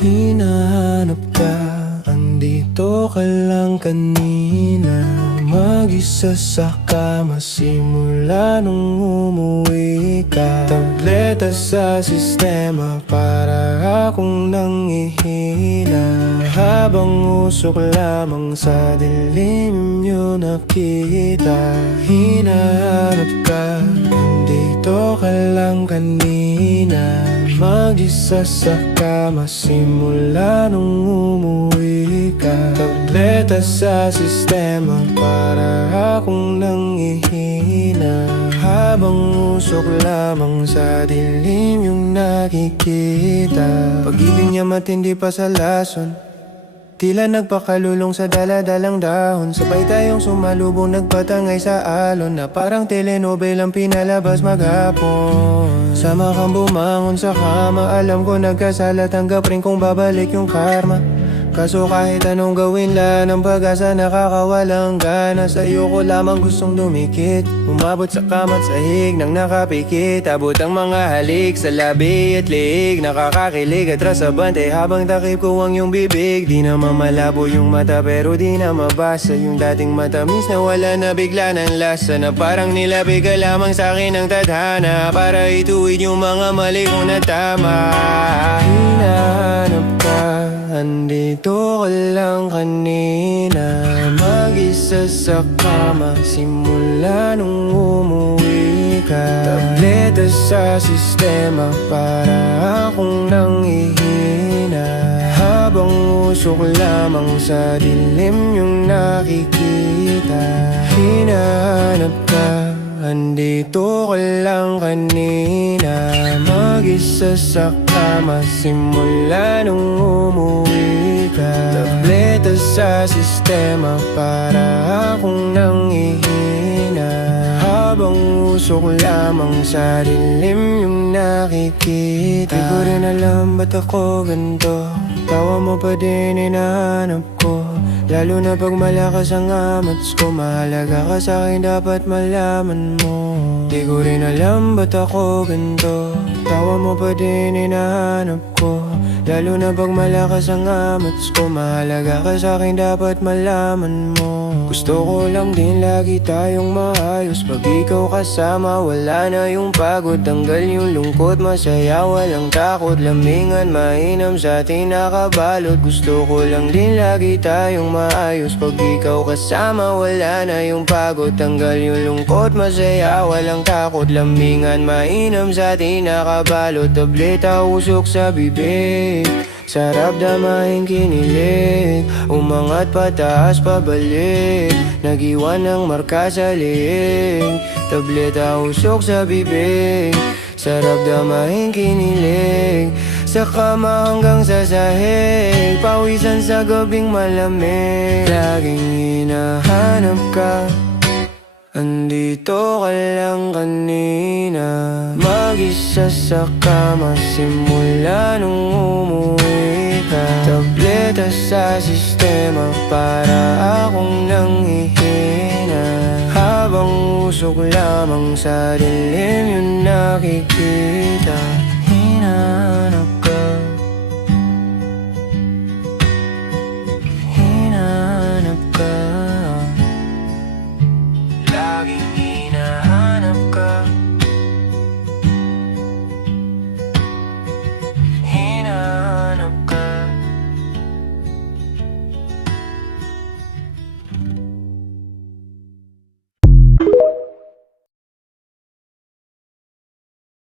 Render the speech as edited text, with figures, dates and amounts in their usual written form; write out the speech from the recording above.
Hinahanap ka, andito ka lang kanina. Mag-isa sa kama simula nung umuwi ka. Tableta sa sistema para akong nangihina. Habang usok lamang sa dilim nyo nakita. Hinahanap ka, andito ka lang kanina. Mag-isa sa kama simula nung umuwi ka. Tableta sa sistema para akong nangihina. Habang usok lamang sa dilim yung nakikita. Pag-ibig niya matindi pa sa lason, tila nagpakalulong sa daladalang dahon. Sabay tayong sumalubong nagpatangay sa alon, na parang telenovelang pinalabas maghapon. Sama kang bumangon sa kama, alam ko nagkasala, tanggap rin kong babalik yung karma. Kaso kahit anong gawin lang ng pag-asa, nakakawalang gana. Sa'yo ko lamang gustong dumikit, umabot sa kama't sahig nang nakapikit. Abot ang mga halik sa labi at liig, nakakakilig at rasabante habang takip ko ang iyong bibig. Di naman malabo yung mata pero di na mabasa yung dating matamis na wala na bigla ng lasa. Na parang nilapig ka lamang sa'kin ng tadhana para ituwid yung mga mali ko na tama. Hinahanap ka, andito ka lang kanina. Mag-isa sa kama simula nung umuwi ka. Tableta sa sistema para akong nangihina. Habang usok lamang sa dilim yung nakikita. Hinahanap ka, andito ka lang kanina. Mag-isa sa kama simula nung umuwi ka. Tableta sa sistema para akong nangihina. Habang usok lamang sa dilim yung nakikita. Di ko rin alam ba't ako ganito, tawa mo pa din hinahanap ko. Lalo na pag malakas ang amats ko, mahalaga ka sa'kin dapat malaman mo. Di ko rin alam ba't ako ganito, tawa mo pa din hinahanap ko. Lalo na pag malakas ang amats ko, mahalaga ka sa'kin dapat malaman mo. Gusto ko lang din lagi tayong maayos. Pag ikaw kasama, wala na yung pagod. Tanggal yung lungkot, masaya, walang takot. Lamingan, mainam sa atin nakabalot. Gusto ko lang din lagi tayong maayos. Pag ikaw kasama, wala na yung pagod. Tanggal yung lungkot, masaya, walang takot. Lamingan, mainam sa atin nakabalot. Tableta usok sa bibig, sarap damahin kinilig. Umangat pataas pabalik, nag-iwan ng marka sa liig. Tableta usok sa bibig, sarap damahin kinilig. Sa kama hanggang sa sahig, pawisan sa gabing malamig. Laging hinahanap ka, andito ka lang kanina. Mag-isa sa kama simula nung umuwi ka. Tableta sa sistema para akong nangihina. Habang usok lamang sa dilim yung nakikita. Hinahanap